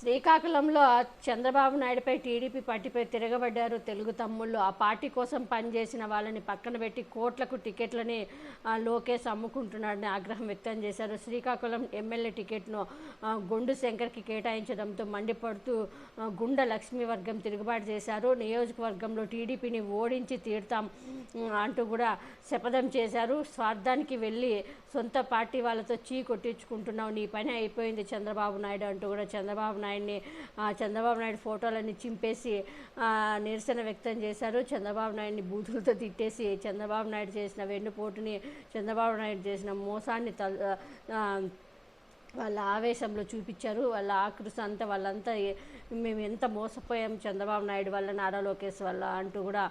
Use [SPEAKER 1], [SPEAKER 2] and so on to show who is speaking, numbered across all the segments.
[SPEAKER 1] శ్రీకాకుళంలో చంద్రబాబు నాయుడుపై టీడీపీ పార్టీపై తిరగబడ్డారు. తెలుగు తమ్ముళ్ళు ఆ పార్టీ కోసం పనిచేసిన వాళ్ళని పక్కన పెట్టి కోట్లకు టికెట్లని లోకేష్ అమ్ముకుంటున్నాడని ఆగ్రహం వ్యక్తం చేశారు. శ్రీకాకుళం ఎమ్మెల్యే టికెట్ను గుండు శంకర్కి కేటాయించడంతో మండిపడుతూ గుండె గుండ లక్ష్మీ వర్గం తిరుగుబాటు చేశారు. నియోజకవర్గంలో టీడీపీని ఓడించి తీరుతాం అంటూ కూడా శపథం చేశారు. స్వార్థానికి వెళ్ళి సొంత పార్టీ వాళ్ళతో చీ కొట్టించుకుంటున్నావు నీ పని అయిపోయింది చంద్రబాబు నాయుడు అంటూ కూడా చంద్రబాబు నాయుడు నాయుడిని చంద్రబాబు నాయుడు ఫోటోలన్నీ చింపేసి నిరసన వ్యక్తం చేశారు. చంద్రబాబు నాయుడిని బూతులతో తిట్టేసి చంద్రబాబు నాయుడు చేసిన వెన్నుపోటుని చంద్రబాబు నాయుడు చేసిన మోసాన్ని త వాళ్ళ ఆవేశంలో చూపించారు. వాళ్ళ ఆకృతి అంతా వాళ్ళంతా మేము ఎంత మోసపోయాం చంద్రబాబు నాయుడు వల్ల నారా లోకేష్ వల్ల అంటూ కూడా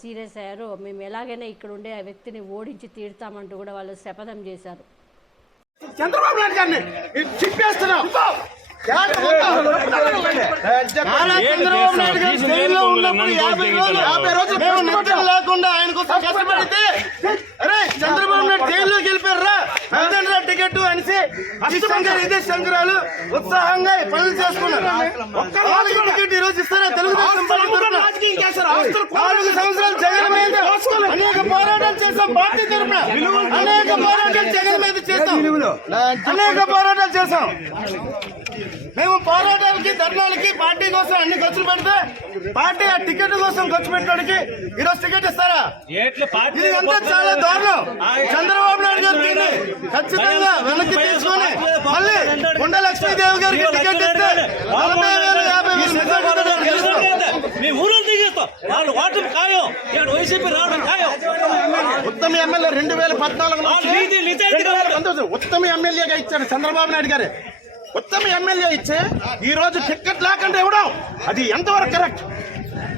[SPEAKER 1] సీరియస్ అయ్యారు. మేము ఎలాగైనా ఇక్కడ ఉండే ఆ వ్యక్తిని ఓడించి తీరుతామంటూ కూడా వాళ్ళు శపథం చేశారు.
[SPEAKER 2] చంద్రబాబు నాయుడు గారిని చంద్రబాబు నాయుడు గారు జైల్లో ఉన్నప్పుడు యాభై రోజులు యాభై రోజులు మేము నిద్ర లేకుండా ఆయన కోసం కష్టపడితే అరే చంద్రబాబు నాయుడు జైల్లోకి వెళ్ళిపోయారా రా టికెట్ అనేసి శంకర్ ఇదే శంకరాలు ఉత్సాహంగా పనులు చేసుకున్నారు టికెట్ ఈ రోజు ఇస్తారా తెలుగుదేశం? నాలుగు సంవత్సరాలు జగన్ మీద అనేక పోరాటాలు చేశాం పార్టీ అనేక పోరాటాలు జగన్ మీద చేశాం అనేక పోరాటాలు చేశాం మేము పోరాటాలకి ధర్నాలకి పార్టీ కోసం అన్ని ఖర్చులు పెడితే పార్టీ ఆ టికెట్ కోసం ఖర్చు పెట్టడానికి ఈరోజు టికెట్ ఇస్తారా? ఇది అంతా చాలా దారుణం. చంద్రబాబు నాయుడు గారు దీన్ని ఖచ్చితంగా వెనక్కి తీసుకొని మళ్ళీ కొండ లక్ష్మీదేవి గారికి టికెట్ ఇస్తే నలభై వేలు యాభై వేలు
[SPEAKER 3] ఊరు దిగేస్తాం? వాళ్ళు ఓటమి ఖాయం. ఇక్కడ వైసీపీ రావడం ఖాయం.
[SPEAKER 2] ఉత్తమ ఎమ్మెల్యే రెండు వేల పద్నాలుగులో. ఉత్తమ ఎమ్మెల్యేగా ఇచ్చాడు చంద్రబాబు నాయుడు గారు. ఉత్తమ ఎమ్మెల్యే ఇచ్చే ఈ రోజు టికెట్ లేకుండా ఇవ్వడం అది ఎంతవరకు కరెక్ట్?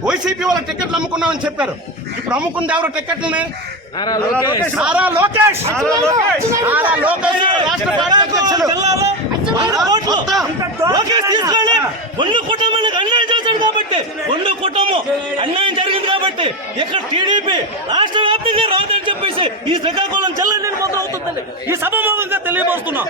[SPEAKER 2] వైసీపీ వాళ్ళకి టికెట్లు అమ్ముకున్నామని చెప్పారు. ఇప్పుడు అమ్ముకుంది ఎవరు టికెట్లని? నారా లోకేష్. నారా లోకేష్.
[SPEAKER 3] లోకేష్. అన్యాయం చేశాడు కాబట్టి కుటుంబం అన్యాయం జరిగింది కాబట్టి ఇక్కడ టీడీపీ రాష్ట్ర వ్యాప్తంగా రాదని చెప్పేసి ఈ శ్రీకాకుళం జిల్లా నేను మొదలవుతుందండి ఈ సభ తెలియబోస్తున్నాం